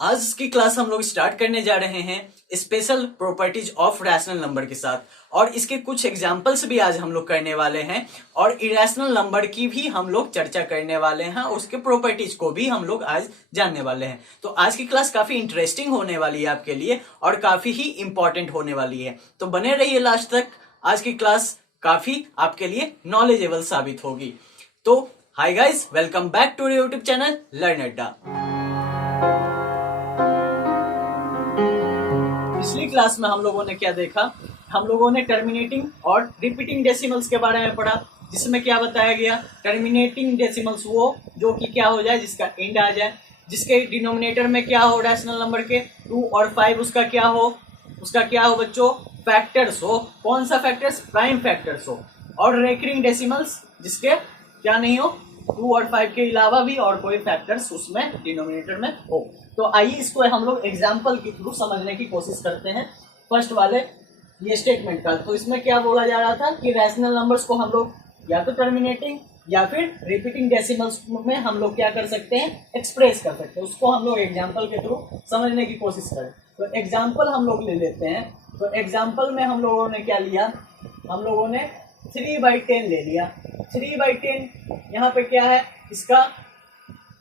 आज की क्लास हम लोग स्टार्ट करने जा रहे हैं special properties of rational number के साथ। और इसके कुछ एग्जांपल्स भी आज हम लोग करने वाले हैं और इरेशनल नंबर की भी हम लोग चर्चा करने वाले हैं और उसके प्रॉपर्टीज को भी हम लोग आज जानने वाले हैं। तो आज की क्लास काफी इंटरेस्टिंग होने वाली है आपके लिए और काफी ही इंपॉर्टेंट होने वाली है, तो बने रहिए लास्ट तक। आज की क्लास काफी आपके लिए नॉलेजेबल साबित होगी। तो hi guys, welcome back to YouTube channel learn Adda. पिछली क्लास में हम लोगों ने क्या देखा? हम लोगों ने टर्मिनेटिंग और रिपीटिंग डेसिमल्स के बारे में पढ़ा, जिसमें क्या बताया गया? टर्मिनेटिंग डेसिमल्स वो जो कि क्या हो जाए, जिसका एंड आ जाए, जिसके डिनोमिनेटर में क्या हो, रैशनल नंबर के 2 और 5 उसका क्या हो बच्चों? फैक्टर्स हो। कौन सा फैक्टर्स? प्राइम फैक्टर्स हो। और रेकरिंग डेसिमल्स जिसके क्या नहीं हो, 2 और 5 के अलावा भी और कोई फैक्टर्स उसमें डिनोमिनेटर में हो। तो आइए इसको हम लोग एग्जाम्पल के थ्रू समझने की कोशिश करते हैं। फर्स्ट वाले ये स्टेटमेंट का, तो इसमें क्या बोला जा रहा था कि रैशनल नंबर्स को हम लोग या तो टर्मिनेटिंग या फिर रिपीटिंग डेसिमल्स में हम लोग क्या कर सकते हैं? एक्सप्रेस कर सकते हैं। उसको हम लोग एग्जाम्पल के थ्रू समझने की कोशिश करें। तो एग्जाम्पल हम लोग ले लेते हैं। तो एग्जाम्पल में हम लोगों ने क्या लिया? हम लोगों ने 3/10 ले लिया। 3/10 यहाँ पे क्या है? इसका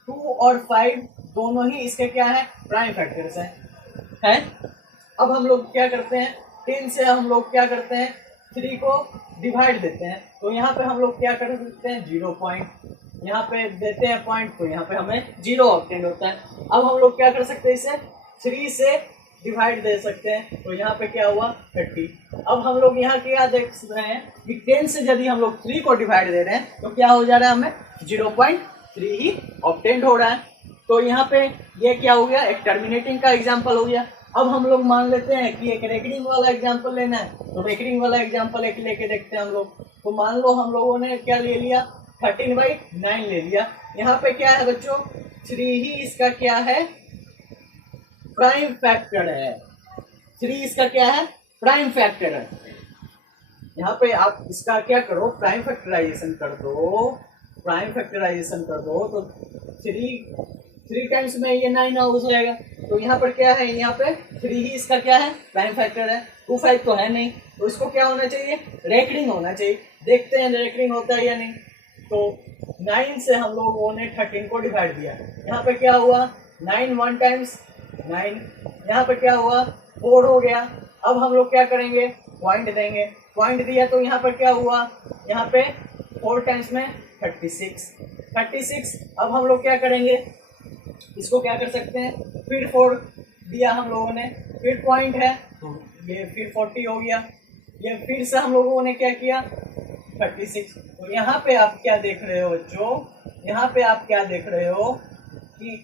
2 और 5 दोनों ही इसके क्या है? प्राइम फैक्टर्स हैं। अब हम लोग क्या करते हैं? 10 से हम लोग क्या करते हैं? 3 को डिवाइड देते हैं। तो यहाँ पे हम लोग क्या कर सकते हैं? 0 पॉइंट, यहाँ पे देते हैं पॉइंट, तो यहाँ पे हमें 0 ऑब्टेन होता है। अब हम लोग क्या कर सकते हैं? इसे 3 से डिवाइड दे सकते हैं। तो यहाँ पे क्या हुआ? 30। अब हम लोग यहाँ क्या देख रहे हैं कि 10 से यदि हम लोग 3 को डिवाइड दे रहे हैं तो क्या हो जा रहा है? हमें 0.3 ही ऑब्टेन हो रहा है। तो यहाँ पे ये क्या हो गया? एक टर्मिनेटिंग का एग्जाम्पल हो गया। अब हम लोग मान लेते हैं कि एक रेकरिंग वाला एग्जाम्पल लेना है, तो रेकरिंग वाला एग्जाम्पल एक लेके देखते हैं हम लोग। तो मान लो हम लोगों ने क्या ले लिया? 13/9 ले लिया। यहाँ पे क्या है बच्चों? 3 ही इसका क्या है? प्राइम फैक्टर है। 3 इसका क्या है? प्राइम फैक्टर है। यहाँ पे आप इसका क्या करो? प्राइम फैक्टराइजेशन कर दो। प्राइम फैक्टराइजेशन कर दो तो 3 टाइम्स में ये 9 हो जाएगा। तो यहाँ पर क्या है? यहाँ पे 3 ही इसका क्या है? प्राइम फैक्टर है। 2 5 तो है नहीं, तो इसको क्या होना चाहिए? रेकरिंग होना चाहिए। देखते हैं रेकरिंग होता है या नहीं। तो 9 से हम लोगों ने 13 को डिवाइड दिया। यहाँ पे क्या हुआ? 9 1 टाइम्स 9। यहाँ पे क्या हुआ? 4 हो गया। अब हम लोग क्या करेंगे? पॉइंट देंगे। पॉइंट दिया तो यहाँ पर क्या हुआ? यहाँ पे 4 टाइम्स में 36। अब हम लोग क्या करेंगे? इसको क्या कर सकते हैं? फिर 4 दिया हम लोगों ने, फिर पॉइंट है तो ये फिर 40 हो गया। ये फिर से हम लोगों ने क्या किया? 36। तो यहाँ पे आप क्या देख रहे हो बच्चों? यहाँ पे आप क्या देख रहे हो कि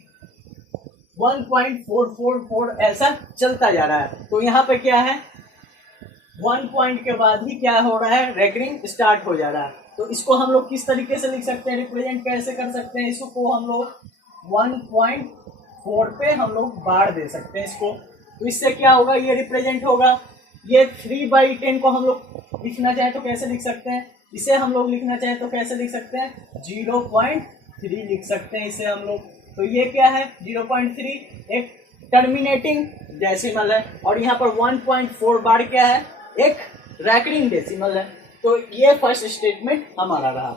1.444 ऐसा चलता जा रहा है। तो यहाँ पे क्या है? 1 पॉइंट के बाद ही क्या हो रहा है? रेकरिंग स्टार्ट हो जा रहा है। तो इसको हम लोग किस तरीके से लिख सकते हैं? रिप्रेजेंट कैसे कर सकते हैं इसको? हम लोग 1.4 पे हम लोग बार दे सकते हैं इसको। तो इससे क्या होगा? ये रिप्रेजेंट होगा। ये 3/10 को हम लोग लिखना चाहें तो कैसे लिख सकते हैं? इसे हम लोग लिखना चाहें तो कैसे लिख सकते हैं? 0.3 लिख सकते हैं इसे हम लोग। तो ये क्या है? 0.3 एक टर्मिनेटिंग डेसिमल है और यहाँ पर 1.4 बार क्या है? एक रैकरिंग डेसिमल है। तो ये फर्स्ट स्टेटमेंट हमारा रहा।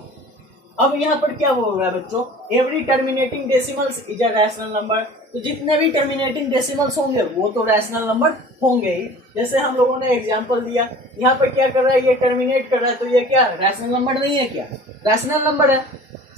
अब यहाँ पर क्या बोल रहा है बच्चों? Every terminating decimals is a rational number. तो जितने भी टर्मिनेटिंग डेसिमल्स होंगे वो तो रैशनल नंबर होंगे ही। जैसे हम लोगों ने एग्जांपल दिया, यहाँ पर क्या कर रहा है? ये टर्मिनेट कर रहा है, तो ये क्या रैशनल नंबर नहीं है? क्या रैशनल नंबर है।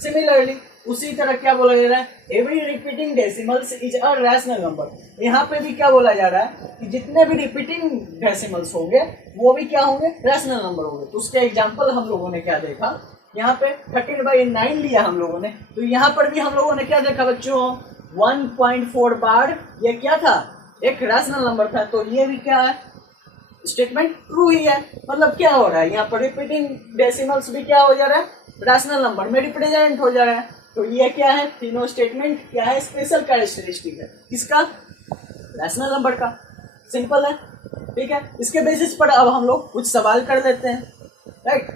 सिमिलरली उसी तरह क्या बोला जा रहा है? Every repeating decimals is a rational number. यहाँ पे भी क्या बोला जा रहा है कि जितने भी रिपीटिंग डेसिमल्स होंगे वो भी क्या होंगे? रैशनल नंबर होंगे। तो उसके एग्जाम्पल हम लोगों ने क्या देखा? यहाँ पे 13/9 लिया हम लोगों ने। तो यहाँ पर भी हम लोगों ने क्या देखा बच्चों? 1.4 बार ये क्या था? एक रैशनल नंबर था। तो ये भी क्या है? स्टेटमेंट ट्रू ही है। मतलब क्या हो रहा है? यहाँ पर रिपीटिंग डेसिमल्स भी क्या हो जा रहा है? रैशनल नंबर में रिप्रेजेंट हो जा रहा है। तो ये क्या है? तीनों स्टेटमेंट क्या है? स्पेशल कैरेक्टरिस्टिक है किसका? रैशनल नंबर का। सिंपल है, ठीक है। इसके बेसिस पर अब हम लोग कुछ सवाल कर लेते हैं, राइट।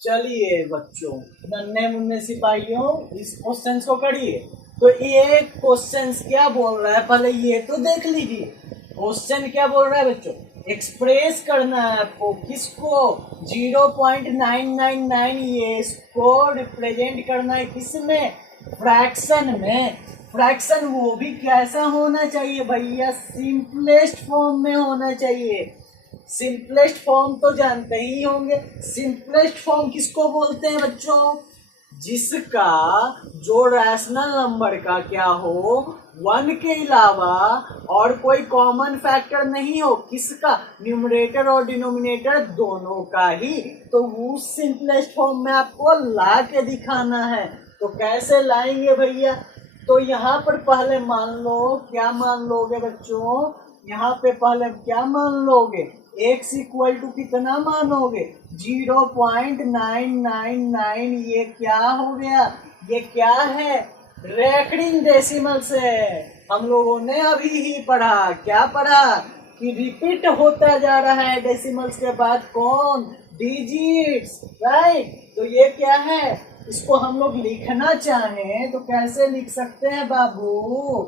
चलिए बच्चों, नन्हे मुन्ने सिपाहियों, इस क्वेश्चन को करिए। तो ये क्वेश्चन क्या बोल रहा है, पहले ये तो देख लीजिए। क्वेश्चन क्या बोल रहा है बच्चों, एक्सप्रेस करना है आपको किसको, 0.999 ये इसको रिप्रेजेंट करना है किसमें, फ्रैक्शन में। फ्रैक्शन वो भी कैसा होना चाहिए भैया, सिंपलेस्ट फॉर्म में होना चाहिए। सिंपलेस्ट फॉर्म तो जानते ही होंगे, सिंपलेस्ट फॉर्म किसको बोलते हैं बच्चों, जिसका जो रैशनल नंबर का क्या हो, 1 के अलावा और कोई कॉमन फैक्टर नहीं हो, किसका, न्यूमरेटर और डिनोमिनेटर दोनों का ही। तो उस सिंपलेस्ट फॉर्म में आपको ला के दिखाना है। तो कैसे लाएंगे भैया, तो यहाँ पर पहले मान लो, क्या मान लोगे बच्चों, यहाँ पे पहले क्या मान लोगे, x इक्वल टू कितना मानोगे, 0.999। ये क्या हो गया, ये क्या है, रेकरिंग डेसिमल्स है। हम लोगों ने अभी ही पढ़ा, क्या पढ़ा, कि रिपीट होता जा रहा है डेसिमल्स के बाद कौन, डिजिट्स, राइट। तो ये क्या है, इसको हम लोग लिखना चाहें तो कैसे लिख सकते हैं बाबू,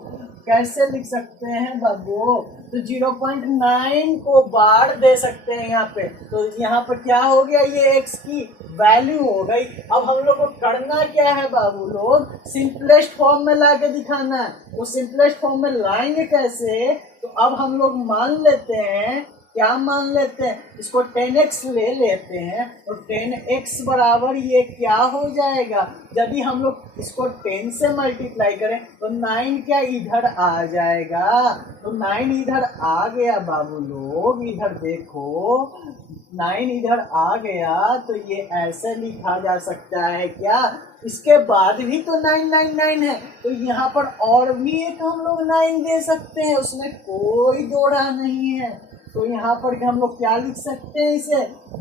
कैसे लिख सकते हैं बाबू, तो 0.9 को बार दे सकते हैं यहाँ पे। तो यहाँ पर क्या हो गया, ये x की वैल्यू हो गई। अब हम लोग को करना क्या है बाबू लोग, सिंपलेस्ट फॉर्म में ला के दिखाना है। वो सिंपलेस्ट फॉर्म में लाएंगे कैसे, तो अब हम लोग मान लेते हैं, क्या मान लेते हैं, इसको 10x ले लेते हैं और 10x बराबर ये क्या हो जाएगा, जब भी हम लोग इसको 10 से मल्टीप्लाई करें तो 9 क्या इधर आ जाएगा, तो 9 इधर आ गया बाबू लोग, इधर देखो 9 इधर आ गया। तो ये ऐसे लिखा जा सकता है क्या, इसके बाद भी तो 999 है, तो यहाँ पर और भी एक हम लोग 9 दे सकते हैं, उसमें कोई दोड़ा नहीं है। तो यहाँ पर हम लोग क्या लिख सकते हैं, इसे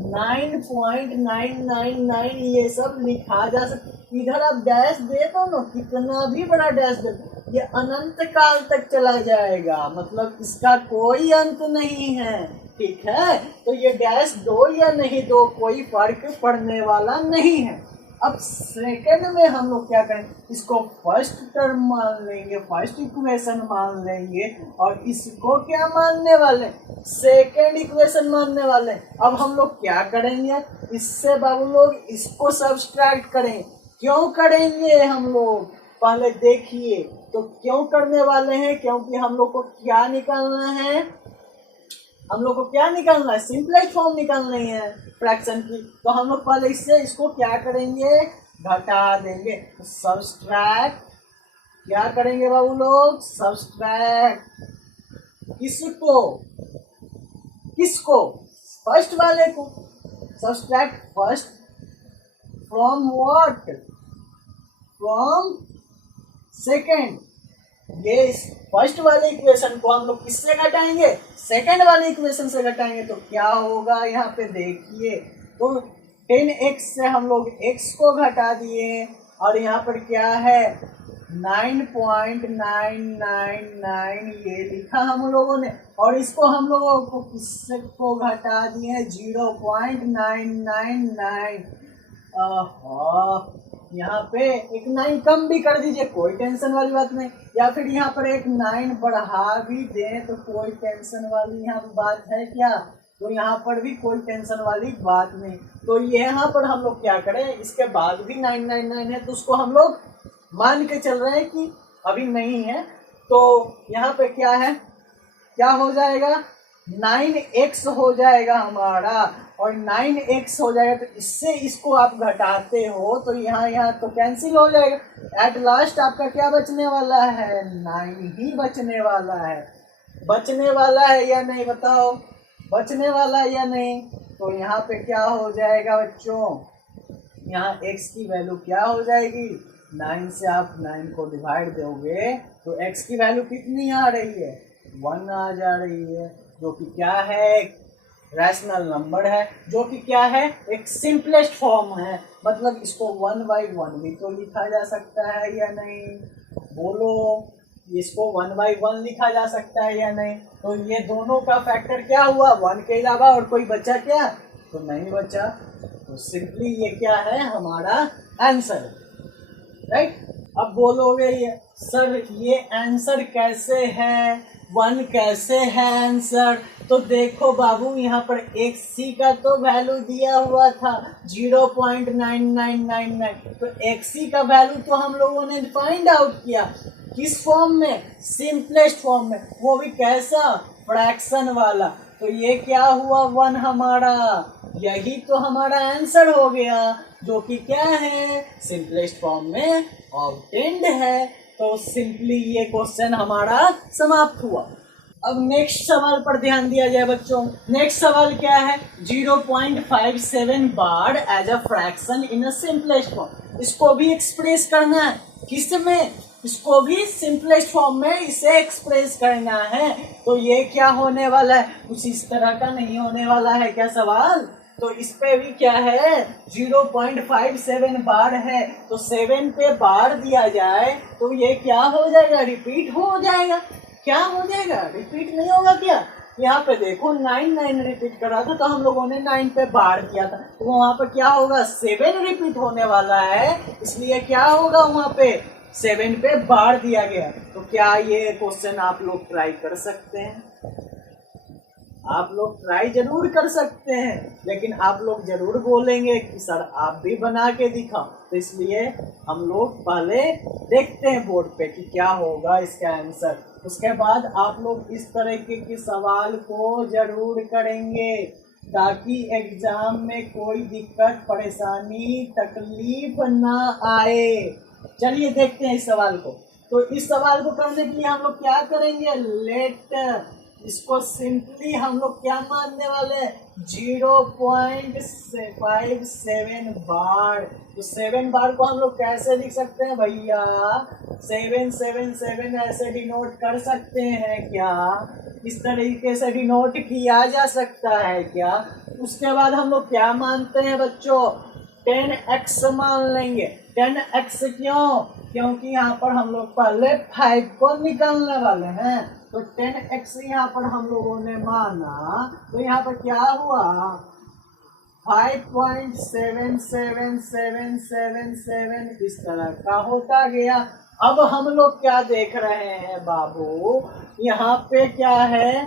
9.999 ये सब लिखा जा सकता। इधर आप डैश दे दो ना, कितना भी बड़ा डैश दे दो, ये अनंत काल तक चला जाएगा, मतलब इसका कोई अंत नहीं है, ठीक है। तो ये डैश दो या नहीं दो कोई फर्क पड़ने वाला नहीं है। अब सेकंड में हम लोग क्या करें, इसको फर्स्ट टर्म मान लेंगे, फर्स्ट इक्वेशन मान लेंगे, और इसको क्या मानने वाले, सेकंड इक्वेशन मानने वाले। अब हम लोग क्या करेंगे, इससे बाबू लोग इसको सब्सट्रैक्ट करें। क्यों करेंगे हम लोग, पहले देखिए तो क्यों करने वाले हैं, क्योंकि हम लोग को क्या निकालना है, हम लोग को क्या निकालना है, सिंपलेस्ट फॉर्म निकालनी है फ्रैक्शन की। तो हम लोग पहले इससे इसको क्या करेंगे, घटा देंगे। तो सब्सट्रैक्ट क्या करेंगे बाबू लोग, सब्सट्रैक्ट किसको, किसको, फर्स्ट वाले को, subtract first from what, from second. ये फर्स्ट वाले इक्वेशन को हम लोग किससे घटाएंगे, सेकंड वाले इक्वेशन से घटाएंगे। तो क्या होगा यहाँ पे देखिए, तो 10x से हम लोग x को घटा दिए, और यहाँ पर क्या है 9.999 ये लिखा हम लोगों ने, और इसको हम लोगों को किससे को घटा दिए 0.999। यहाँ पे एक 9 कम भी कर दीजिए, कोई टेंशन वाली बात नहीं, या फिर यहाँ पर एक 9 बढ़ा भी दें तो कोई टेंशन वाली यहाँ पर बात है क्या, तो यहाँ पर भी कोई टेंशन वाली बात नहीं। तो यहाँ पर हम लोग क्या करें, इसके बाद भी 999 है तो उसको हम लोग मान के चल रहे हैं कि अभी नहीं है। तो यहाँ पे क्या है, क्या हो जाएगा 9x हो जाएगा हमारा, और 9x हो जाएगा, तो इससे इसको आप घटाते हो तो यहाँ तो कैंसिल हो जाएगा। एट लास्ट आपका क्या बचने वाला है, 9 ही बचने वाला है। बचने वाला है या नहीं बताओ, बचने वाला है या नहीं। तो यहाँ पे क्या हो जाएगा बच्चों, यहाँ x की वैल्यू क्या हो जाएगी, 9 से आप 9 को डिवाइड दोगे तो x की वैल्यू कितनी आ रही है, 1 आ जा रही है, जो कि क्या है, रैशनल नंबर है, जो कि क्या है, एक सिंपलेस्ट फॉर्म है। मतलब इसको 1/1 भी तो लिखा जा सकता है या नहीं, बोलो, इसको 1/1 लिखा जा सकता है या नहीं। तो ये दोनों का फैक्टर क्या हुआ, 1 के अलावा और कोई बचा क्या, तो नहीं बचा। तो सिंपली ये क्या है, हमारा आंसर है, राइट। अब बोलोगे ये सर ये आंसर कैसे है, 1 कैसे है आंसर? तो देखो बाबू, यहाँ पर एक सी का तो वैल्यू दिया हुआ था 0.9999, तो एक सी का वैल्यू तो हम लोगों ने फाइंड आउट किया। किस फॉर्म में? सिंपलेस्ट फॉर्म में, वो भी कैसा? फ्रैक्शन वाला। तो ये क्या हुआ? 1 हमारा, यही तो हमारा आंसर हो गया, जो कि क्या है? सिंपलेस्ट फॉर्म में ऑब्टेन्ड है। तो सिंपली ये क्वेश्चन हमारा समाप्त हुआ। अब नेक्स्ट सवाल पर ध्यान दिया जाए बच्चों। नेक्स्ट सवाल क्या है? 0.57 bar as a fraction in a simplest form. इसको भी एक्सप्रेस करना है। किस में? इसको भी सिंपलेस्ट फॉर्म में इसे एक्सप्रेस करना है। तो ये क्या होने वाला है? कुछ इस तरह का नहीं होने वाला है क्या सवाल? तो इस पे भी क्या है? 0.57 बार है, तो 7 पे बार दिया जाए तो ये क्या हो जाएगा? रिपीट हो जाएगा। क्या हो जाएगा? रिपीट नहीं होगा क्या? यहाँ पे देखो 9 रिपीट करा था, तो हम लोगों ने 9 पे बार किया था, तो वहाँ पे क्या होगा? 7 रिपीट होने वाला है, इसलिए क्या होगा? वहाँ पे 7 पे बार दिया गया। तो क्या ये क्वेश्चन आप लोग ट्राई कर सकते हैं? आप लोग ट्राई जरूर कर सकते हैं, लेकिन आप लोग जरूर बोलेंगे कि सर आप भी बना के दिखाओ। तो इसलिए हम लोग पहले देखते हैं बोर्ड पे कि क्या होगा इसका आंसर। उसके बाद आप लोग इस तरह के सवाल को जरूर करेंगे, ताकि एग्जाम में कोई दिक्कत, परेशानी, तकलीफ ना आए। चलिए देखते हैं इस सवाल को। तो इस सवाल को करने के लिए हम लोग क्या करेंगे? लेट, इसको सिंपली हम लोग क्या मानने वाले हैं? 0.57 बार। तो 7 बार को हम लोग कैसे लिख सकते हैं भैया? 777 ऐसे डिनोट कर सकते हैं क्या? इस तरीके से डिनोट किया जा सकता है क्या? उसके बाद हम लोग क्या मानते हैं बच्चों? 10x मान लेंगे। 10x क्यों? क्योंकि यहाँ पर हम लोग पहले 5 को निकालने वाले हैं, तो 10x यहाँ पर हम लोगों ने माना, तो यहाँ पर क्या हुआ? 5.77777 इस तरह का होता गया। अब हम लोग क्या देख रहे हैं बाबू? यहाँ पे क्या है?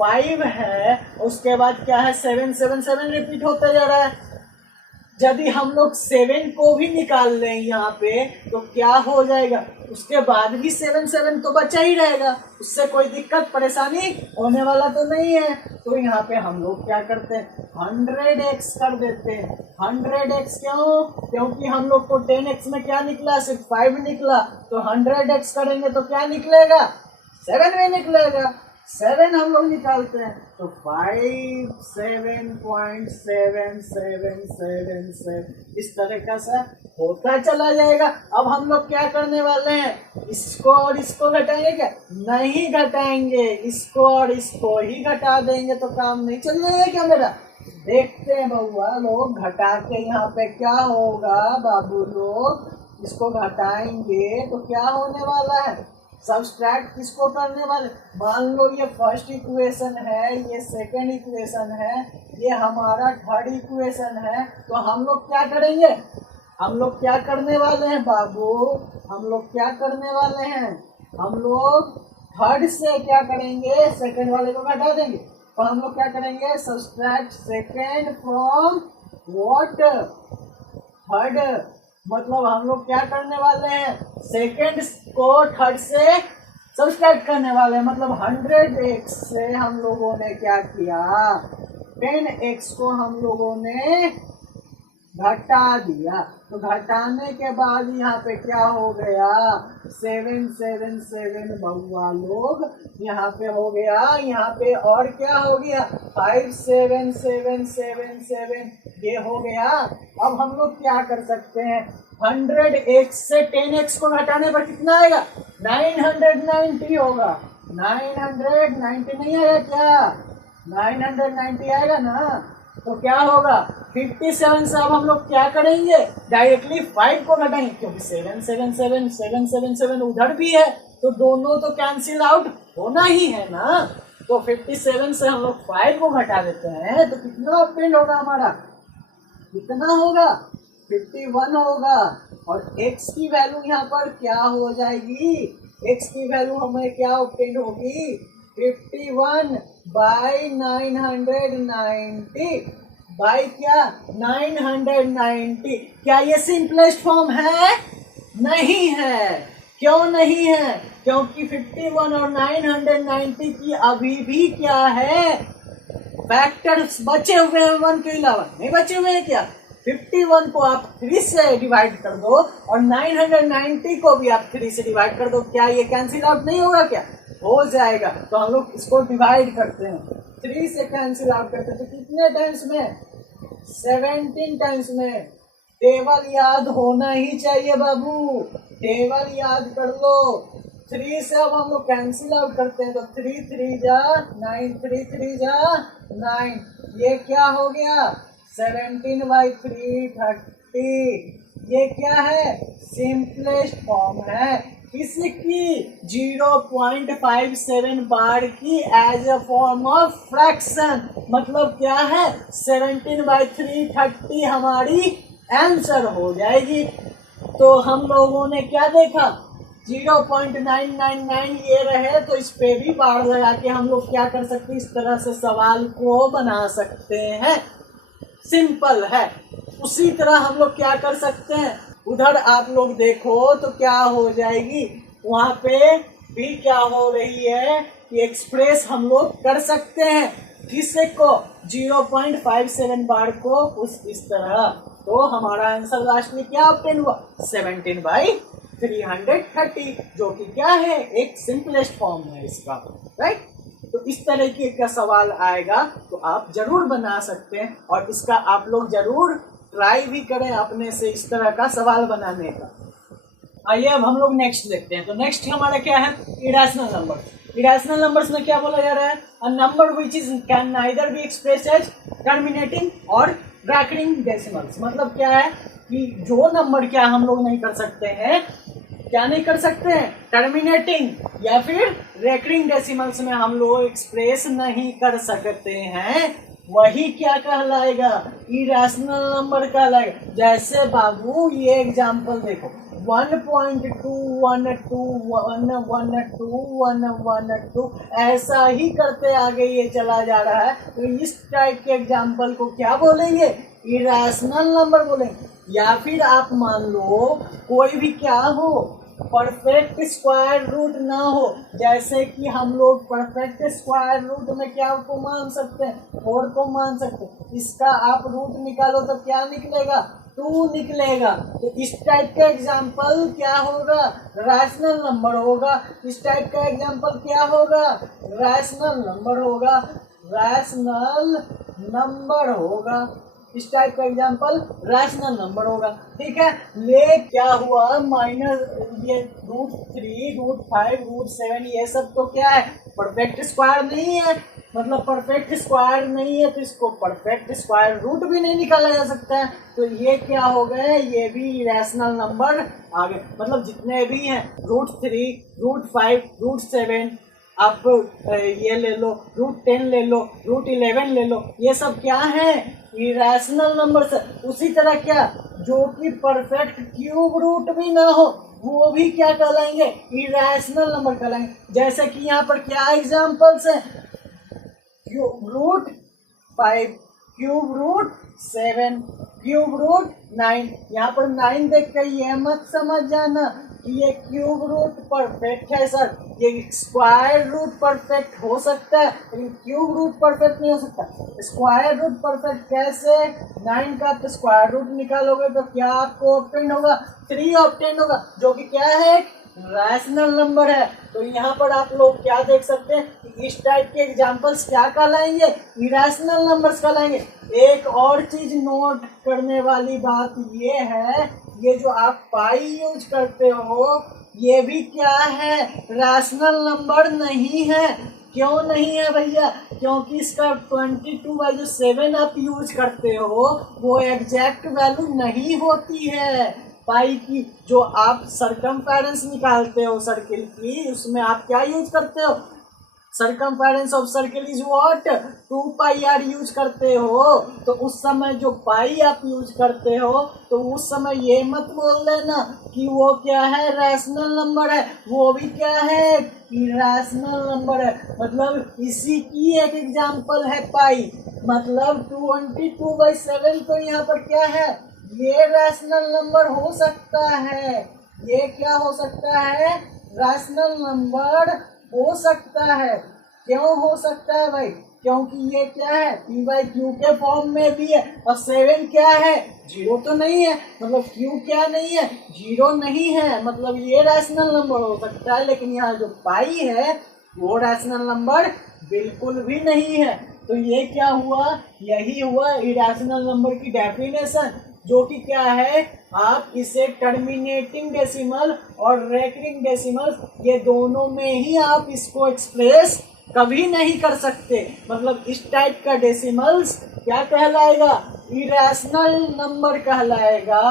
5 है, उसके बाद क्या है? 777 रिपीट होता जा रहा है। यदि हम लोग 7 को भी निकाल लें यहाँ पे, तो क्या हो जाएगा? उसके बाद भी 7 तो बचा ही रहेगा, उससे कोई दिक्कत परेशानी होने वाला तो नहीं है। तो यहाँ पे हम लोग क्या करते हैं? 100x कर देते हैं। 100x क्यों? क्योंकि हम लोग को 10x में क्या निकला? सिर्फ 5 निकला, तो 100x करेंगे तो क्या निकलेगा? 7 में निकलेगा। 7 हम लोग निकालते हैं, तो 5 7.7777 इस तरह से होता चला जाएगा। अब हम लोग क्या करने वाले हैं? इसको और इसको घटाएंगे क्या? नहीं घटाएंगे, इसको और इसको ही घटा देंगे तो काम नहीं चल जाएगा क्या मेरा? देखते हैं बउआ लोग, घटा के यहाँ पे क्या होगा बाबू लोग? इसको घटाएंगे तो क्या होने वाला है? सब्सट्रैक्ट किसको करने वाले? मान लो ये फर्स्ट इक्वेशन है, ये सेकंड इक्वेशन है, ये हमारा थर्ड इक्वेशन है। तो हम लोग क्या करेंगे? हम लोग क्या करने वाले हैं बाबू? हम लोग क्या करने वाले हैं? हम लोग थर्ड से क्या करेंगे? सेकंड वाले को घटा देंगे। तो हम लोग क्या करेंगे? Subtract second from what? Third. मतलब हम लोग क्या करने वाले हैं? सेकंड को थर्ड से सब्सट्रैक्ट करने वाले हैं। मतलब 100x से हम लोगों ने क्या किया? 10x को हम लोगों ने घटा दिया। तो घटाने के बाद यहाँ पे क्या हो गया? 777 बउआ लोग यहाँ पे हो गया। यहाँ पे और क्या हो गया? 57777 ये हो गया। अब हम लोग क्या कर सकते हैं? 100x से 10x को घटाने पर कितना आएगा? 990 होगा। 990 नहीं आएगा क्या? 990 आएगा ना? तो क्या होगा? 57 से अब हम लोग क्या करेंगे? डायरेक्टली 5 को घटाएंगे, क्योंकि 777 उधर भी है, तो दोनों तो कैंसिल आउट होना ही है ना। तो 57 से हम लोग 5 को घटा देते हैं, तो कितना ऑब्टेन्ड होगा हमारा? कितना होगा? 51 होगा और x की वैल्यू यहाँ पर क्या हो जाएगी, x की वैल्यू हमें क्या ऑब्टेन होगी 51 बाई 990 बाई क्या 990। क्या ये सिंपलेस्ट फॉर्म है? नहीं है। क्यों नहीं है? क्योंकि 51 और 990 की अभी भी क्या है, फैक्टर्स बचे हुए हैं 1 के अलावा, नहीं बचे हुए हैं क्या? 51 को आप 3 से डिवाइड कर दो और 990 को भी आप 3 से डिवाइड कर दो, क्या ये कैंसिल आउट नहीं होगा? क्या हो जाएगा। तो हम लोग इसको डिवाइड करते हैं, 3 से कैंसिल आउट करते हैं, तो कितने टाइम्स में? 17 टाइम्स में। टेबल याद होना ही चाहिए बाबू, टेबल याद कर लो। 3 से अब हम लोग कैंसिल आउट करते हैं, तो 3 3 जा 9, 3 3 जा 9, ये क्या हो गया 17/3 30। ये क्या है? सिंपलेस्ट फॉर्म है इसकी 0.57 बार की as a form of fraction. मतलब क्या है 17/3 30 हमारी आंसर हो जाएगी। तो हम लोगों ने क्या देखा 0.999 ये रहे, तो इस पे भी बार लगा के हम लोग क्या कर सकते हैं, इस तरह से सवाल को बना सकते हैं। सिंपल है। उसी तरह हम लोग क्या कर सकते हैं, उधर आप लोग देखो तो क्या हो जाएगी, वहाँ पे भी क्या हो रही है कि एक्सप्रेस हम लोग कर सकते हैं किससे को 0.57 बार को इस तरह। तो हमारा आंसर लास्ट में क्या ऑब्टेन हुआ 17/330, जो कि क्या है एक सिंपलेस्ट फॉर्म है इसका, राइट। तो इस तरीके का सवाल आएगा तो आप जरूर बना सकते हैं और इसका आप लोग जरूर ट्राई भी करें अपने से इस तरह का सवाल बनाने का। आइए अब हम लोग नेक्स्ट देखते हैं। तो नेक्स्ट हमारा क्या है इरेशनल नंबर। इरेशनल नंबर्स में क्या बोला जा रहा है, a number which is can neither be express as terminating और रैकरिंग डेसिमल्स। मतलब क्या है कि जो नंबर क्या हम लोग नहीं कर सकते हैं, क्या नहीं कर सकते हैं, टर्मिनेटिंग या फिर रेकरिंग डेसिमल्स में हम लोग एक्सप्रेस नहीं कर सकते हैं, वही क्या कहलाएगा इरेशनल नंबर कहलाएगा। जैसे बाबू ये एग्जांपल देखो 1.2121112 ऐसा ही करते आगे ये चला जा रहा है। तो इस टाइप के एग्जांपल को क्या बोलेंगे इरेशनल नंबर बोलेंगे। या फिर आप मान लो कोई भी क्या हो परफेक्ट स्क्वायर रूट ना हो, जैसे कि हम लोग परफेक्ट स्क्वायर रूट में क्या को मान सकते हैं 4 को मान सकते हैं। इसका आप रूट निकालो तो क्या निकलेगा 2 निकलेगा। तो इस टाइप का एग्जांपल क्या होगा रैशनल नंबर होगा। इस टाइप का एग्जांपल क्या होगा रैशनल नंबर होगा, रैशनल नंबर होगा। इस टाइप का एग्जांपल रैशनल नंबर होगा, ठीक है। ले क्या हुआ माइनस ये √3 √5 √7 ये सब तो क्या है परफेक्ट स्क्वायर नहीं है। मतलब परफेक्ट स्क्वायर नहीं है तो इसको परफेक्ट स्क्वायर रूट भी नहीं निकाला जा सकता है। तो ये क्या हो गए, ये भी रैशनल नंबर आ गए। मतलब जितने भी हैं √3 √5 √7 आप ये ले लो √10 ले लो √11 ले लो, ये सब क्या है इरेशनल नंबर से। उसी तरह क्या जो कि परफेक्ट क्यूब रूट भी ना हो वो भी क्या कहलाएंगे इरेशनल नंबर कहलाएंगे। जैसे कि यहाँ पर क्या एग्जांपल्स है √5 क्यूब रूट 7 क्यूब रूट 9। यहाँ पर 9 देख कर ये मत समझ जाना कि ये क्यूब रूट परफेक्ट है सर, ये स्क्वायर रूट परफेक्ट हो सकता है लेकिन क्यूब रूट परफेक्ट नहीं हो सकता। स्क्वायर रूट परफेक्ट कैसे 9 का तो स्क्वायर रूट निकालोगे तो क्या आपको ऑब्टेन होगा 3 ऑब्टेन होगा, जो कि क्या है रैशनल नंबर है। तो यहाँ पर आप लोग क्या देख सकते हैं कि इस टाइप के एग्जांपल्स क्या कहलाएंगे इरेशनल नंबर्स कहलाएंगे। एक और चीज नोट करने वाली बात ये है, ये जो आप पाई यूज करते हो ये भी क्या है रैशनल नंबर नहीं है। क्यों नहीं है भैया, क्योंकि इसका 22/7 आप यूज करते हो वो एग्जैक्ट वैल्यू नहीं होती है पाई की। जो आप सरकमफेरेंस निकालते हो सर्किल की उसमें आप क्या यूज करते हो circumference of circle is what 2 pi r use करते हो तो उस समय जो पाई आप यूज करते हो तो उस समय ये मत बोल देना कि वो क्या है रैशनल नंबर है, वो भी क्या है इरेशनल नंबर है। मतलब इसी की एक एग्जांपल है पाई, मतलब 22/7 तो यहाँ पर क्या है ये रैशनल नंबर हो सकता है, ये क्या हो सकता है रैशनल नंबर हो सकता है। क्यों हो सकता है भाई, क्योंकि ये क्या है p/q के फॉर्म में भी है और 7 क्या है 0 तो नहीं है, मतलब q क्या नहीं है 0 नहीं है, मतलब ये रैशनल नंबर हो सकता है। लेकिन यहाँ जो पाई है वो रैशनल नंबर बिल्कुल भी नहीं है। तो ये क्या हुआ, यही हुआ इरेशनल नंबर की डेफिनेशन, जो कि क्या है आप इसे टर्मिनेटिंग डेसिमल और रेकरिंग डेसिमल ये दोनों में ही आप इसको एक्सप्रेस कभी नहीं कर सकते। मतलब इस टाइप का डेसिमल्स क्या कहलाएगा इरेशनल नंबर कहलाएगा।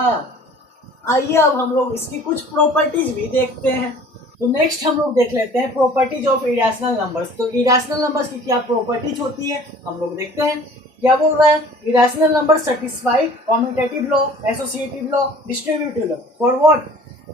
आइए अब हम लोग इसकी कुछ प्रॉपर्टीज भी देखते हैं। तो नेक्स्ट हम लोग देख लेते हैं प्रॉपर्टीज ऑफ इरेशनल नंबर्स। तो इरेशनल नंबर्स की क्या प्रॉपर्टीज होती है हम लोग देखते हैं। क्या बोल रहा है irrational number satisfy commutative law, associative law, distributive law for what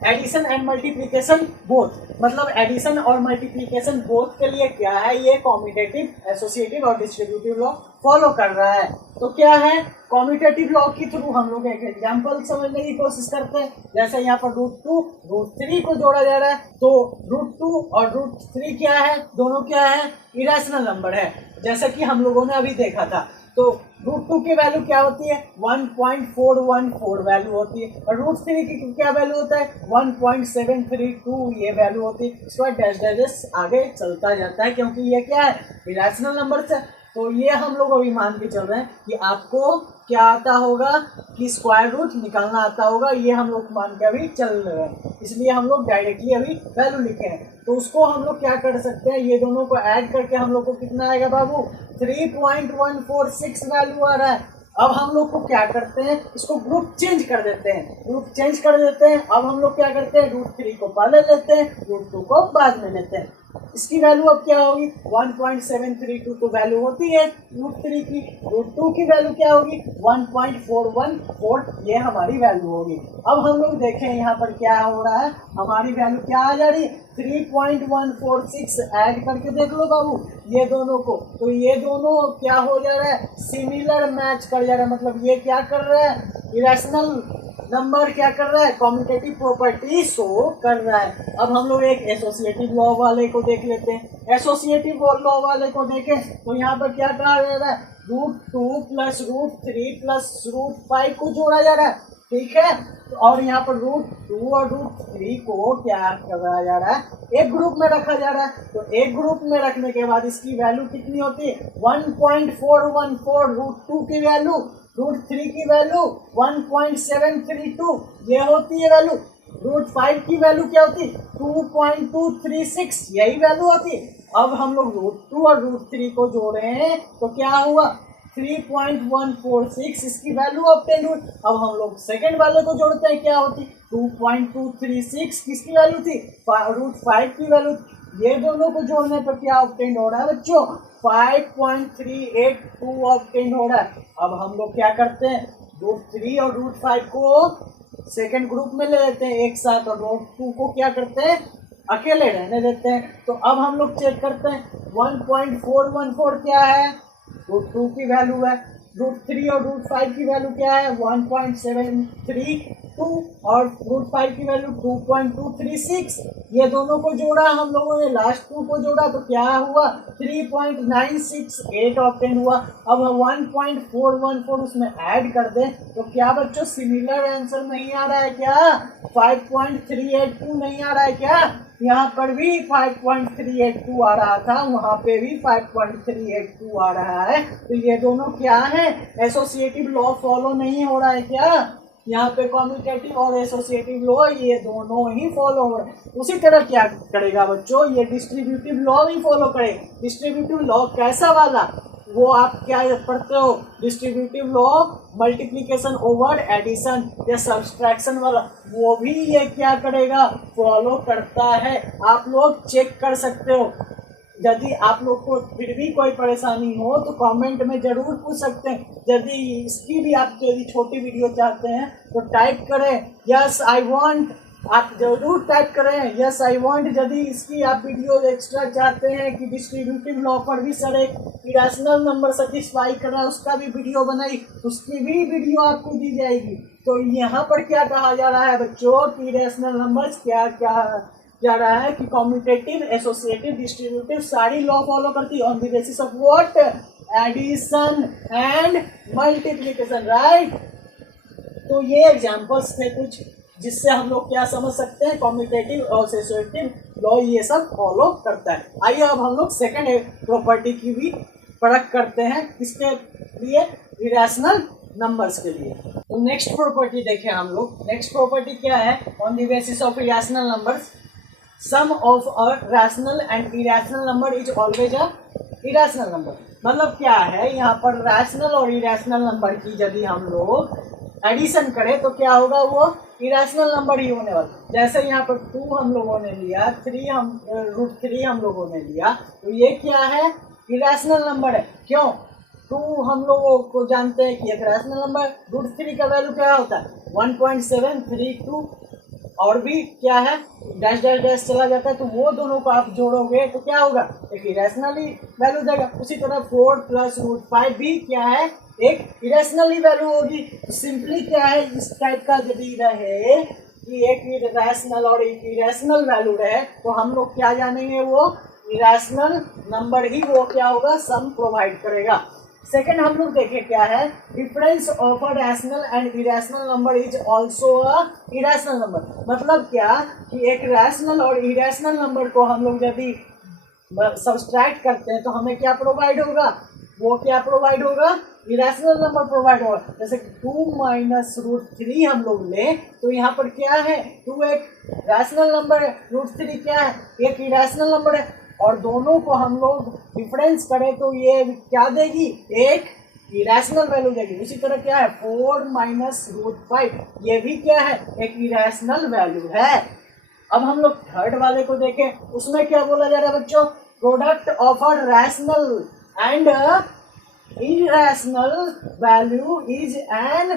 addition and multiplication both. मतलब एडिशन और मल्टीप्लिकेशन बोथ के लिए क्या है ये कम्यूटेटिव, एसोसिएटिव और डिस्ट्रीब्यूटिव लॉ फॉलो कर रहा है। तो क्या है कम्यूटेटिव लॉ के थ्रू हम लोग एक एग्जांपल समझने की कोशिश करते हैं। जैसे यहाँ पर √2 √3 को जोड़ा जा रहा है तो √2 और √3 क्या है दोनों क्या है इरेशनल नंबर है, जैसा कि हम लोगों ने अभी देखा था। तो √2 की वैल्यू क्या होती है 1.414 वैल्यू होती है और √3 की क्या वैल्यू होता है 1.732 ये वैल्यू होती है। इसके बाद डैश डैश आगे चलता जाता है क्योंकि ये क्या है इरेशनल नंबर है। तो ये हम लोग अभी मान के चल रहे हैं कि आपको क्या आता होगा कि स्क्वायर रूट निकालना आता होगा, ये हम लोग मान के अभी चल रहे हैं, इसलिए हम लोग डायरेक्टली अभी वैल्यू लिखे हैं। तो उसको हम लोग क्या कर सकते हैं ये दोनों को ऐड करके हम लोग को कितना आएगा बाबू 3.146 वैल्यू आ रहा है। अब हम लोग को क्या करते हैं इसको ग्रुप चेंज कर देते हैं, ग्रुप चेंज कर देते हैं। अब हम लोग क्या करते हैं √3 को पहले लेते हैं √2 को बाद में लेते हैं। इसकी वैल्यू अब क्या होगी 1.732 तो वैल्यू होती है √3 की, √2 की वैल्यू क्या होगी 1.414 ये हमारी वैल्यू होगी। अब हम लोग देखें यहाँ पर क्या हो रहा है हमारी वैल्यू क्या आ जा रही है 3.146 ऐड करके देख लो बाबू ये दोनों को, तो ये दोनों क्या हो जा रहा है सिमिलर मैच कर जा रहा है। मतलब ये क्या कर रहा है इरेशनल नंबर क्या कर रहा है कम्यूटेटिव प्रॉपर्टी शो कर रहा है। अब हम लोग एक एसोसिएटिव लॉ वाले को देख लेते हैं। एसोसिएटिव लॉ वाले को देखें तो यहाँ पर क्या कहा जा रहा है √2 + √3 + √5 को जोड़ा जा रहा है, ठीक है। और यहाँ पर √2 और √3 को क्या करा जा रहा है एक ग्रुप में रखा जा रहा है। तो एक ग्रुप में रखने के बाद इसकी वैल्यू कितनी होती है 1.414 √2 की वैल्यू, √3 की वैल्यू 1.732 ये होती है वैल्यू, √5 की वैल्यू क्या होती है 2.236 यही वैल्यू होती है। अब हम लोग √2 और √3 को जोड़े हैं तो क्या हुआ 3.146 इसकी वैल्यू ऑब्टेन हुई। अब हम लोग सेकंड वाले को जोड़ते हैं क्या होती 2.236 किसकी वैल्यू थी √5 की वैल्यू। ये दोनों को जोड़ने पर क्या ऑब्टेन हो रहा है बच्चों 5.382 ऑब्टेन हो रहा है। अब हम लोग क्या करते हैं √3 और √5 को सेकंड ग्रुप में ले लेते हैं एक साथ और √2 को क्या करते हैं अकेले रहने देते हैं। तो अब हम लोग चेक करते हैं 1.414 क्या है √2 की वैल्यू है, √3 और √5 की वैल्यू क्या है 1.732 और √5 की वैल्यू 2.236। ये दोनों को जोड़ा हम लोगों ने लास्ट 2 को जोड़ा तो क्या हुआ 3.968 ऑब्टेन हुआ। अब 1.414 उसमें ऐड कर दें तो क्या बच्चों सिमिलर आंसर नहीं आ रहा है क्या 5.382 नहीं आ रहा है क्या, यहाँ पर भी 5.382 आ रहा था वहाँ पे भी 5.382 आ रहा है। तो ये दोनों क्या है एसोसिएटिव लॉ फॉलो नहीं हो रहा है क्या, यहाँ पे कम्यूटेटिव और एसोसिएटिव लॉ ये दोनों ही फॉलो हो रहे हैं। उसी तरह क्या करेगा बच्चों ये डिस्ट्रीब्यूटिव लॉ भी फॉलो करेगा। डिस्ट्रीब्यूटिव लॉ कैसा वाला वो आप क्या पढ़ते हो distributive law multiplication over addition या सब्सट्रैक्शन वाला, वो भी ये क्या करेगा फॉलो करता है। आप लोग चेक कर सकते हो यदि आप लोग को फिर भी कोई परेशानी हो तो कमेंट में ज़रूर पूछ सकते हैं। यदि इसकी भी आप यदि छोटी वीडियो चाहते हैं तो टाइप करें यस आई वांट, आप जरूर टाइप करें यस आई वांट। यदि इसकी आप वीडियो एक्स्ट्रा चाहते हैं कि डिस्ट्रीब्यूटिव लॉ पर भी सर एक इरेशनल नंबर सेटिस्फाई करना, उसका भी वीडियो बनाई, उसकी भी वीडियो आपको दी जाएगी। तो यहाँ पर क्या कहा जा रहा है बच्चों कि इरेशनल नंबर्स क्या क्या जा रहा है कि कम्यूटेटिव, एसोसिएटिव, डिस्ट्रीब्यूटिव सारी लॉ फॉलो करती है on the basis of what, addition and multiplication, right. तो ये एग्जांपल्स थे कुछ जिससे हम लोग क्या समझ सकते हैं, कम्यूटेटिव और एसोसिएटिव लॉ ये सब फॉलो करता है। आइए अब हम लोग सेकंड प्रॉपर्टी की भी परख करते हैं, किसके लिए, इरेशनल नंबर्स के लिए। तो नेक्स्ट प्रॉपर्टी देखें हम लोग। नेक्स्ट प्रॉपर्टी क्या है, on the basis of irrational numbers sum of a rational and irrational number is always a irrational number. मतलब क्या है, यहाँ पर रैशनल और इरेशनल नंबर की यदि हम लोग एडिशन करें तो क्या होगा, वो इरेशनल नंबर ही होने वाला। जैसे यहाँ पर 2 हम लोगों ने लिया, 3 हम लोगों ने लिया, तो ये क्या है, इरेशनल नंबर है। क्यों, 2 हम लोगों को जानते हैं कि एक रैशनल नंबर, √3 का वैल्यू क्या होता है 1.732, और भी क्या है डैश डैश डैश चला जाता है, तो वो दोनों को आप जोड़ोगे तो क्या होगा, एक इरेशनली वैल्यू देगा। उसी तरह 4 + √5 भी क्या है, एक इरेशनली वैल्यू होगी। तो सिंपली क्या है, इस टाइप का यदि रहे कि एक रैशनल और एक इरेशनल वैल्यू रहे तो हम लोग क्या जानेंगे, वो इरेशनल नंबर ही वो क्या होगा, सम प्रोवाइड करेगा। सेकंड हम लोग देखें क्या है, difference of a rational and irrational number is also a irrational number. मतलब क्या कि एक रैशनल और इरेशनल नंबर को हम लोग यदि सब्सट्रैक्ट करते हैं तो हमें क्या प्रोवाइड होगा, वो क्या प्रोवाइड होगा, इरेशनल नंबर प्रोवाइड होगा। जैसे 2 - √3 हम लोग लें तो यहाँ पर क्या है, 2 एक रैशनल नंबर है, √3 क्या है, एक इरेशनल नंबर है, और दोनों को हम लोग डिफरेंस करें तो ये क्या देगी, एक इरेशनल वैल्यू देगी। उसी तरह क्या है 4 - √5, ये भी क्या है, एक इरेशनल वैल्यू है। अब हम लोग थर्ड वाले को देखें, उसमें क्या बोला जा रहा है बच्चों, product of a rational and irrational value is an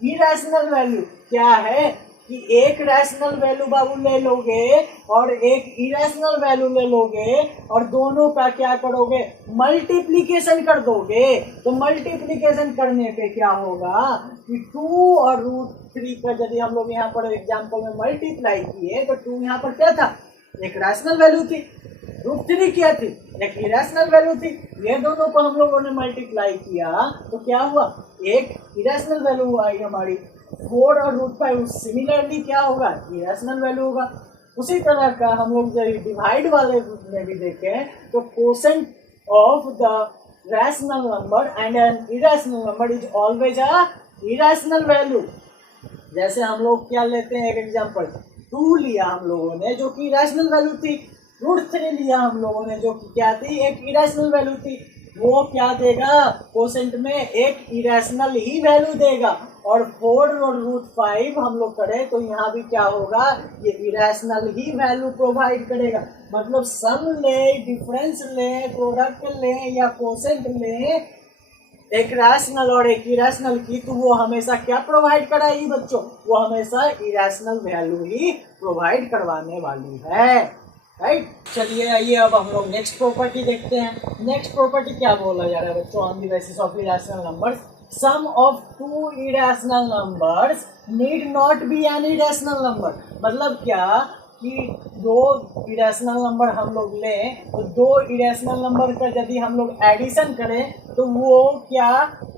irrational value. क्या है कि एक रैशनल वैल्यू बाबू ले लोगे और एक इरेशनल वैल्यू ले लोगे और दोनों का क्या करोगे, मल्टीप्लिकेशन कर दोगे। तो मल्टीप्लिकेशन करने पे क्या होगा कि 2 और √3 का यदि हम लोग यहाँ पर एग्जाम्पल में मल्टीप्लाई किए तो 2 यहाँ पर क्या था, एक रैशनल वैल्यू थी, √3 क्या थी, एक इरेशनल वैल्यू थी। ये दोनों को हम लोगों ने मल्टीप्लाई किया तो क्या हुआ, एक इरेशनल वैल्यू आई हमारी। 4 और √5 सिमिलरली क्या होगा, इरेशनल वैल्यू होगा। उसी तरह का हम लोग जब डिवाइड वाले में भी देखें तो quotient of the rational number and N irrational number is always a irrational value. जैसे हम लोग क्या लेते हैं, एक एग्जांपल 2 लिया हम लोगों ने जो कि इरेशनल वैल्यू थी, √3 लिया हम लोगों ने जो कि क्या थी, एक इरेशनल वैल्यू थी। वो क्या देगा, कोसेंट में एक इरेशनल ही वैल्यू देगा। और 4 और √5 हम लोग करें तो यहाँ भी क्या होगा, ये इरेशनल ही वैल्यू प्रोवाइड करेगा। मतलब सम ले, डिफरेंस ले, प्रोडक्ट ले या कोसेंट ले, एक रैशनल और एक इरेशनल की, तो वो हमेशा क्या प्रोवाइड कराएगी बच्चों, वो हमेशा इरेशनल वैल्यू ही प्रोवाइड करवाने वाली है, राइट। चलिए आइए अब हम लोग नेक्स्ट प्रॉपर्टी देखते हैं। नेक्स्ट प्रॉपर्टी क्या बोला जा रहा है बच्चों, on the basis of irrational numbers sum of 2 irrational numbers need not be an irrational number. मतलब क्या कि 2 इरेशनल नंबर हम लोग लें तो 2 इरेशनल नंबर का यदि हम लोग एडिशन करें तो वो क्या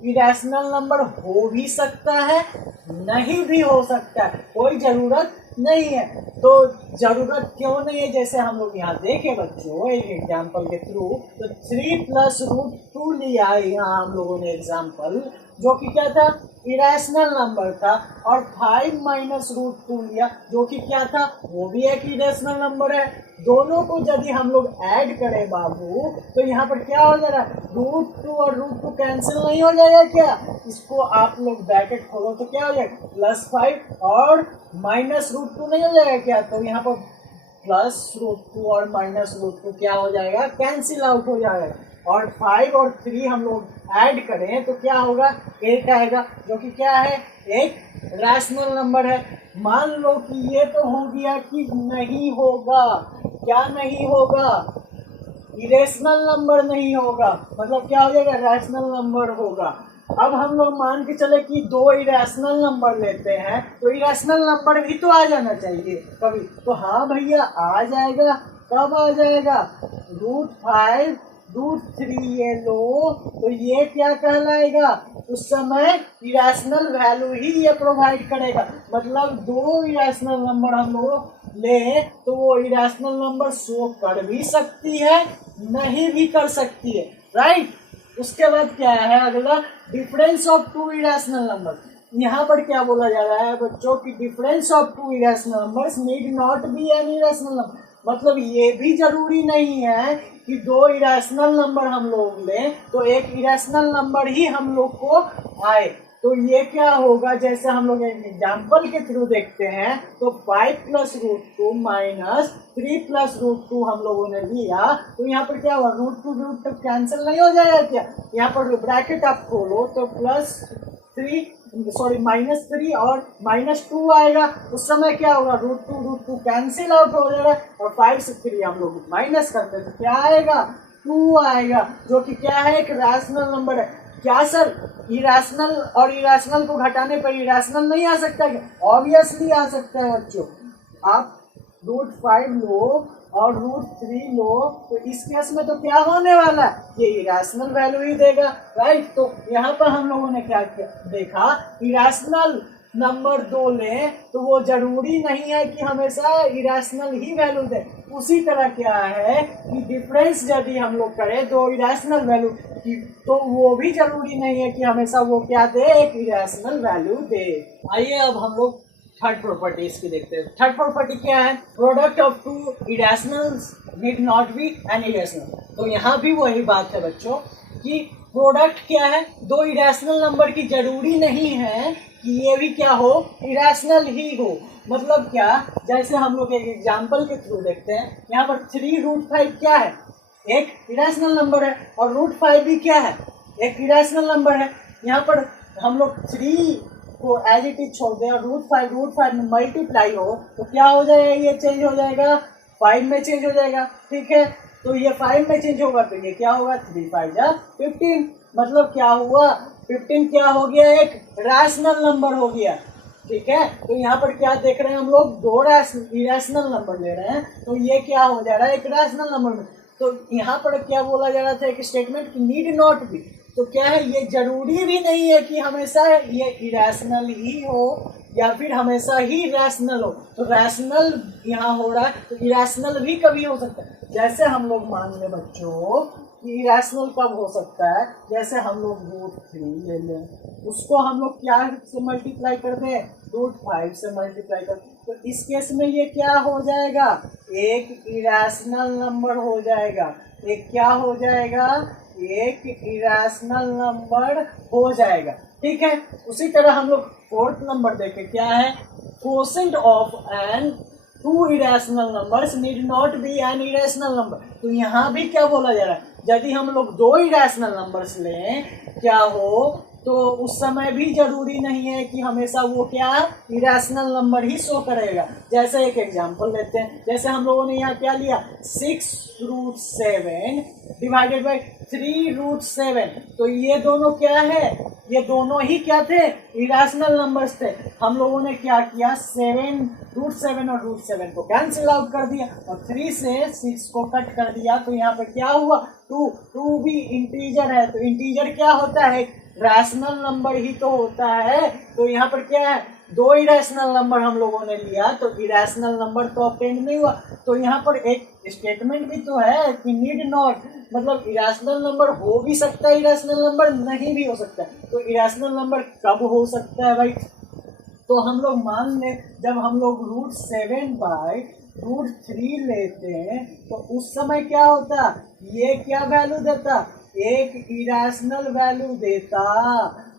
इरेशनल नंबर हो भी सकता है, नहीं भी हो सकता है, कोई ज़रूरत नहीं है। तो ज़रूरत क्यों नहीं है, जैसे हम लोग यहाँ देखें बच्चों एक एग्जाम्पल के थ्रू, तो 3 + √2 लिया है यहाँ हम लोगों ने एग्जाम्पल, जो कि क्या था, इरेशनल नंबर था। और 5 - √2 लिया जो कि क्या था, वो भी एक इरेशनल नंबर है। दोनों को यदि हम लोग ऐड करें बाबू तो यहाँ पर क्या हो जा रहा है, √2 और √2 कैंसिल नहीं हो जाएगा क्या, इसको आप लोग ब्रैकेट खोलो तो क्या हो जाएगा, +5 और -√2 नहीं हो जाएगा क्या। तो यहाँ पर +√2 और -√2 क्या हो जाएगा, कैंसिल आउट हो जाएगा। और 5 और 3 हम लोग ऐड करें तो क्या होगा, 8 आएगा, जो कि क्या है, एक रैशनल नंबर है। मान लो कि ये तो हो गया कि नहीं होगा, क्या नहीं होगा, इरेशनल नंबर नहीं होगा, मतलब क्या हो जाएगा, रैशनल नंबर होगा। अब हम लोग मान के चले कि 2 इरेशनल नंबर लेते हैं, तो इरेशनल नंबर भी तो आ जाना चाहिए कभी, तो हाँ भैया आ जाएगा। कब आ जाएगा, √5 √3 ये लो, तो ये क्या कहलाएगा, उस समय इरेशनल वैल्यू ही ये प्रोवाइड करेगा। मतलब 2 इरेशनल नंबर हम लोग ले तो वो इरेशनल नंबर शो कर भी सकती है, नहीं भी कर सकती है, राइट। उसके बाद क्या है अगला, डिफरेंस ऑफ 2 इरेशनल नंबर। यहाँ पर क्या बोला जा रहा है बच्चों की, difference of 2 irrational numbers need not be an irrational number. मतलब ये भी जरूरी नहीं है कि 2 इरेशनल नंबर हम लोग लें तो एक इरेशनल नंबर ही हम लोग को आए। तो ये क्या होगा, जैसे हम लोग एक एग्जाम्पल के थ्रू देखते हैं, तो 5 + √2 -3 + √2 हम लोगों ने लिया, तो यहाँ पर क्या हुआ, √2 कैंसिल नहीं हो जाएगा क्या, यहाँ पर ब्रैकेट आप खोलो तो -3 और -2 आएगा। उस समय क्या होगा, √2 कैंसिल आउट हो जाएगा, और 5 से 3 हम लोग माइनस करते हैं तो क्या आएगा, 2 आएगा, जो कि क्या है, एक रैशनल नंबर है। क्या सर, इरेशनल और इरेशनल को घटाने पर इरेशनल नहीं आ सकता है, ऑब्वियसली आ सकता है बच्चों। आप √5 लो और √3 लो, तो इस केस में तो क्या होने वाला है, ये इरेशनल वैल्यू ही देगा, राइट। तो यहाँ पर हम लोगों ने क्या देखा, इरेशनल नंबर 2 लें तो वो जरूरी नहीं है कि हमेशा इरेशनल ही वैल्यू दे। उसी तरह क्या है कि डिफरेंस यदि हम लोग करें 2 इरेशनल वैल्यू की, तो वो भी जरूरी नहीं है कि हमेशा वो क्या दे, एक इरेशनल वैल्यू दे। आइए अब हम लोग थर्ड प्रॉपर्टी इसकी देखते हैं। थर्ड प्रॉपर्टी क्या है, product of 2 irrationals need not be an irrational. तो यहाँ भी वही बात है बच्चों कि प्रोडक्ट क्या है, 2 इरेशनल नंबर की जरूरी नहीं है कि ये भी क्या हो, इरेशनल ही हो। मतलब क्या, जैसे हम लोग एक एग्जाम्पल के थ्रू देखते हैं, यहाँ पर 3√5 क्या है, एक इरेशनल नंबर है, और √5 भी क्या है, एक इरेशनल नंबर है। यहाँ पर हम लोग 3 को एज इट इज छोड़ दें और √5 में मल्टीप्लाई हो तो क्या हो जाएगा, ये चेंज हो जाएगा, 5 में चेंज हो जाएगा, ठीक है। तो ये 5 में चेंज होगा तो ये क्या होगा, 3 5 जा 15। मतलब क्या हुआ, 15 क्या हो गया, एक रैशनल नंबर हो गया, ठीक है। तो यहाँ पर क्या देख रहे हैं हम लोग, 2 इरेशनल नंबर ले रहे हैं, तो ये क्या हो जा रहा है, एक रैशनल नंबर में। तो यहाँ पर क्या बोला जा रहा था, एक स्टेटमेंट की नीड नॉट बी, तो क्या है, ये जरूरी भी नहीं है कि हमेशा ये इरेशनल ही हो या फिर हमेशा ही रैशनल हो। तो रैशनल यहाँ हो रहा है तो इरेशनल भी कभी हो सकता है। जैसे हम लोग मान लें बच्चों कि इरेशनल कब हो सकता है, जैसे हम लोग √3 ले लें, उसको हम लोग क्या से मल्टीप्लाई कर दें, √5 से मल्टीप्लाई कर दें, तो इस केस में ये क्या हो जाएगा, एक इरेशनल नंबर हो जाएगा। एक क्या हो जाएगा, एक इरेशनल नंबर हो जाएगा, ठीक है। उसी तरह हम लोग फोर्थ नंबर देखें, क्या है, quotient of an 2 irrational numbers need not be an irrational number. तो यहाँ भी क्या बोला जा रहा है, यदि हम लोग 2 इरेशनल नंबर्स लें क्या हो, तो उस समय भी जरूरी नहीं है कि हमेशा वो क्या इरेशनल नंबर ही शो करेगा। जैसे एक एग्जांपल लेते हैं, जैसे हम लोगों ने यहाँ क्या लिया, 6√7 डिवाइडेड बाई 3√7, तो ये दोनों क्या है, ये दोनों ही क्या थे, इरेशनल नंबर्स थे। हम लोगों ने क्या किया, √7 और √7 को कैंसिल आउट कर दिया और 3 से 6 को कट कर दिया, तो यहाँ पर क्या हुआ, 2 भी इंटीजर है, तो इंटीजर क्या होता है, रैशनल नंबर ही तो होता है। तो यहाँ पर क्या है, 2 इरेशनल नंबर हम लोगों ने लिया तो इरेशनल नंबर तो ऑब्टेन नहीं हुआ। तो यहाँ पर एक स्टेटमेंट भी तो है कि नीड नॉट, मतलब इरेशनल नंबर हो भी सकता है, इरेशनल नंबर नहीं भी हो सकता है। तो इरेशनल नंबर कब हो सकता है भाई, तो हम लोग मान लें जब हम लोग √7/√3 लेते हैं तो उस समय क्या होता, ये क्या वैल्यू देता, एक इरेशनल वैल्यू देता।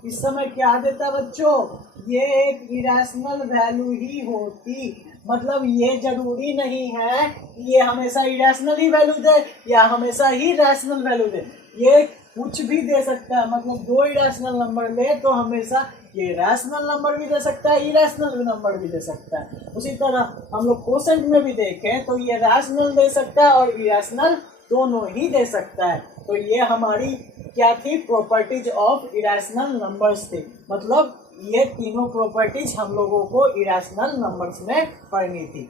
इस समय क्या देता बच्चों, ये एक इरेशनल वैल्यू ही होती। मतलब ये जरूरी नहीं है कि ये हमेशा इरेशनल ही वैल्यू दे या हमेशा ही रैशनल वैल्यू दे, ये कुछ भी दे सकता है। मतलब दो इरेशनल नंबर ले तो हमेशा ये रैशनल नंबर भी दे सकता है, इरेशनल नंबर भी दे सकता है। उसी तरह हम लोग क्वोशेंट में भी देखें तो ये रैशनल दे सकता है और इरेशनल दोनों ही दे सकता है। तो ये हमारी क्या थी, प्रॉपर्टीज ऑफ इरेशनल नंबर्स थी। मतलब ये तीनों प्रॉपर्टीज हम लोगों को इरेशनल नंबर्स में पढ़नी थी।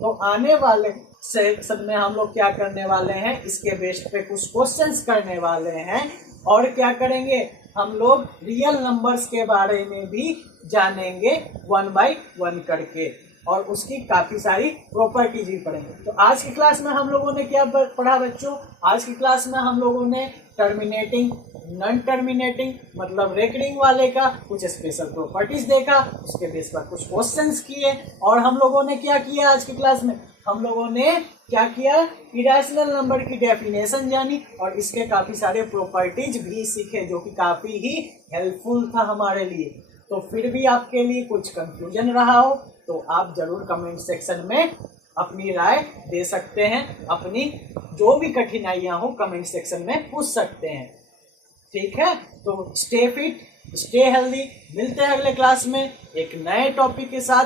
तो आने वाले सेक्शन में हम लोग क्या करने वाले हैं, इसके बेस पे कुछ क्वेश्चंस करने वाले हैं और क्या करेंगे, हम लोग रियल नंबर्स के बारे में भी जानेंगे 1 बाय 1 करके और उसकी काफ़ी सारी प्रॉपर्टीज भी पढ़ेंगे। तो आज की क्लास में हम लोगों ने क्या पढ़ा बच्चों, आज की क्लास में हम लोगों ने टर्मिनेटिंग, नॉन टर्मिनेटिंग मतलब रेकरिंग वाले का कुछ स्पेशल प्रॉपर्टीज देखा, उसके बेस पर कुछ क्वेश्चंस किए और हम लोगों ने क्या किया आज की क्लास में, हम लोगों ने क्या किया, इरेशनल नंबर की डेफिनेशन जानी और इसके काफ़ी सारे प्रॉपर्टीज भी सीखे जो कि काफ़ी ही हेल्पफुल था हमारे लिए। तो फिर भी आपके लिए कुछ कंफ्यूजन रहा हो तो आप ज़रूर कमेंट सेक्शन में अपनी राय दे सकते हैं, अपनी जो भी कठिनाइयाँ हो कमेंट सेक्शन में पूछ सकते हैं। ठीक है, तो स्टे फिट, स्टे हेल्दी, मिलते हैं अगले क्लास में एक नए टॉपिक के साथ।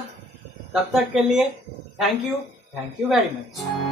तब तक के लिए थैंक यू वेरी मच।